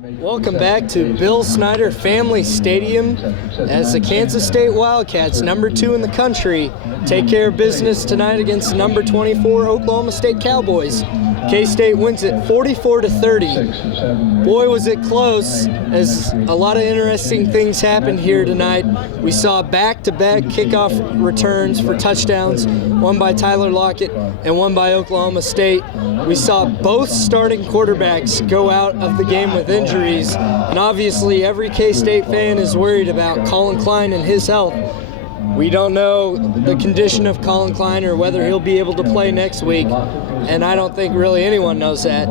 Welcome back to Bill Snyder Family Stadium as the Kansas State Wildcats, #2 in the country, take care of business tonight against number 24 Oklahoma State Cowboys. K-State wins it 44-30. Boy, was it close, as a lot of interesting things happened here tonight. We saw back-to-back kickoff returns for touchdowns, one by Tyler Lockett and one by Oklahoma State. We saw both starting quarterbacks go out of the game with injuries, and obviously every K-State fan is worried about Colin Klein and his health. We don't know the condition of Colin Klein or whether he'll be able to play next week, and I don't think really anyone knows that.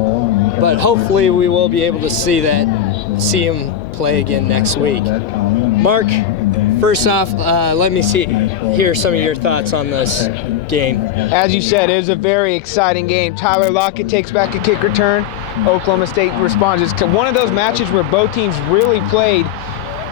But hopefully we will be able to see him play again next week. Mark, first off, let me hear some of your thoughts on this game. As you said, it was a very exciting game. Tyler Lockett takes back a kick return. Oklahoma State responds. It's one of those matches where both teams really played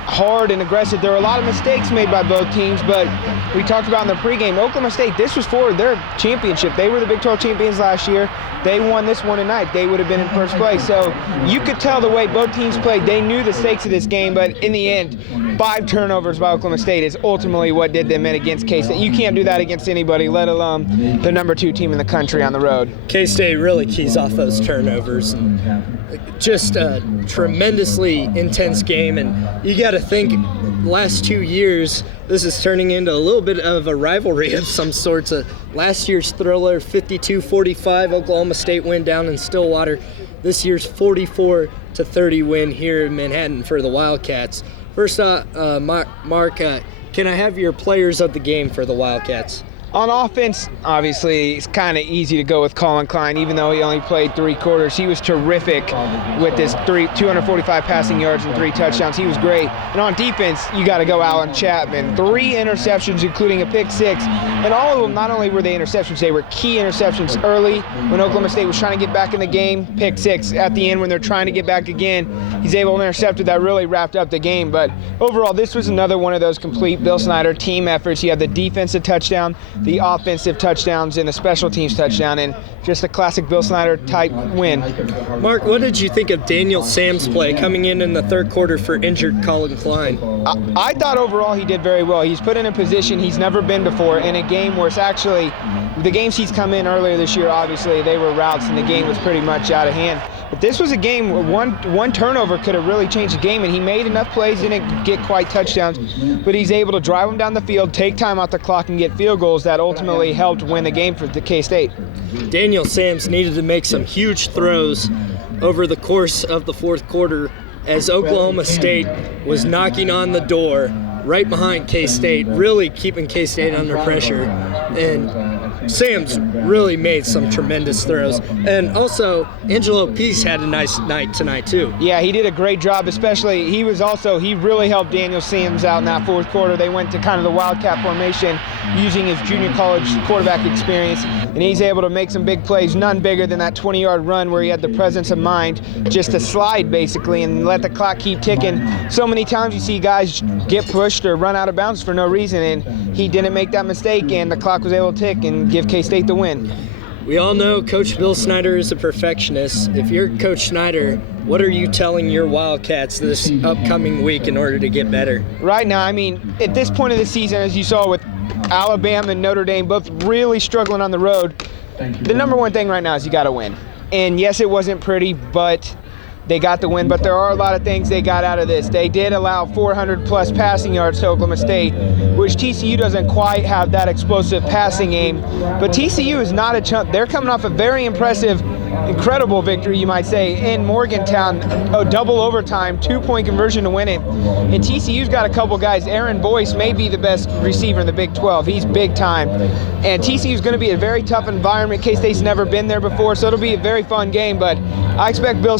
hard and aggressive. There were a lot of mistakes made by both teams, but we talked about in the pregame, Oklahoma State, this was for their championship. They were the Big 12 champions last year. They won this one tonight. They would have been in first place. So you could tell the way both teams played. They knew the stakes of this game, but in the end, 5 turnovers by Oklahoma State is ultimately what did them in against K-State. You can't do that against anybody, let alone the #2 team in the country on the road. K-State really keys off those turnovers. And just a tremendously intense game, and you got to think last 2 years this is turning into a little bit of a rivalry of some sorts. Last year's thriller, 52-45 Oklahoma State win down in Stillwater. This year's 44-30 win here in Manhattan for the Wildcats. First off, Mark, can I have your players of the game for the Wildcats? On offense, obviously, it's kind of easy to go with Colin Klein, even though he only played 3 quarters. He was terrific with his 245 passing yards and 3 touchdowns. He was great. And on defense, you got to go Alan Chapman. 3 interceptions, including a pick 6. And all of them, not only were they interceptions, they were key interceptions early when Oklahoma State was trying to get back in the game. Pick 6 at the end when they're trying to get back again. He's able to intercept it. That really wrapped up the game. But overall, this was another one of those complete Bill Snyder team efforts. You had the defensive touchdown, the offensive touchdowns, and the special teams touchdown, and just a classic Bill Snyder type win. Mark, what did you think of Daniel Sam's play coming in the third quarter for injured Colin Klein? I thought overall he did very well. He's put in a position he's never been before in a game where it's actually the games he's come in earlier this year, obviously they were routes and the game was pretty much out of hand. But this was a game where one turnover could have really changed the game, and he made enough plays, didn't get quite touchdowns, but he's able to drive them down the field, take time out the clock, and get field goals that ultimately helped win the game for the K-State. Daniel Sams needed to make some huge throws over the course of the fourth quarter as Oklahoma State was knocking on the door right behind K-State, really keeping K-State under pressure. And Sam's really made some tremendous throws. And also, Angelo Peace had a nice night tonight, too. Yeah, he did a great job, especially he really helped Daniel Sams out in that fourth quarter. They went to kind of the Wildcat formation using his junior college quarterback experience, and he's able to make some big plays, none bigger than that 20-yard run where he had the presence of mind just to slide, basically, and let the clock keep ticking. So many times you see guys get pushed or run out of bounds for no reason, and he didn't make that mistake, and the clock was able to tick and give K-State the win. We all know Coach Bill Snyder is a perfectionist. If you're Coach Snyder, what are you telling your Wildcats this upcoming week in order to get better? Right now, I mean, at this point of the season, as you saw with Alabama and Notre Dame both really struggling on the road, the number one thing right now is you got to win. And yes, it wasn't pretty, but they got the win. But there are a lot of things they got out of this. They did allow 400-plus passing yards to Oklahoma State, which TCU doesn't quite have that explosive passing game. But TCU is not a chump. They're coming off a very impressive, incredible victory, you might say, in Morgantown. A double overtime, 2-point conversion to win it. And TCU's got a couple guys. Aaron Boyce may be the best receiver in the Big 12. He's big time. And TCU's going to be a very tough environment. K-State's never been there before, so it'll be a very fun game. But I expect Bill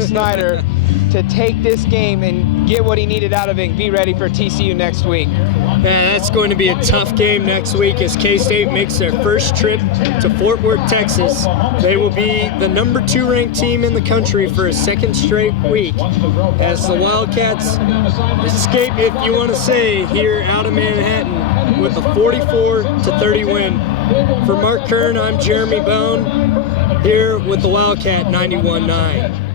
Snyder to take this game and get what he needed out of it and be ready for TCU next week. Man, that's going to be a tough game next week as K-State makes their first trip to Fort Worth, Texas. They will be the #2 ranked team in the country for a second straight week as the Wildcats escape, if you want to say, here out of Manhattan with a 44-30 win. For Mark Kern, I'm Jeremy Bohn, here with the Wildcat 91.9.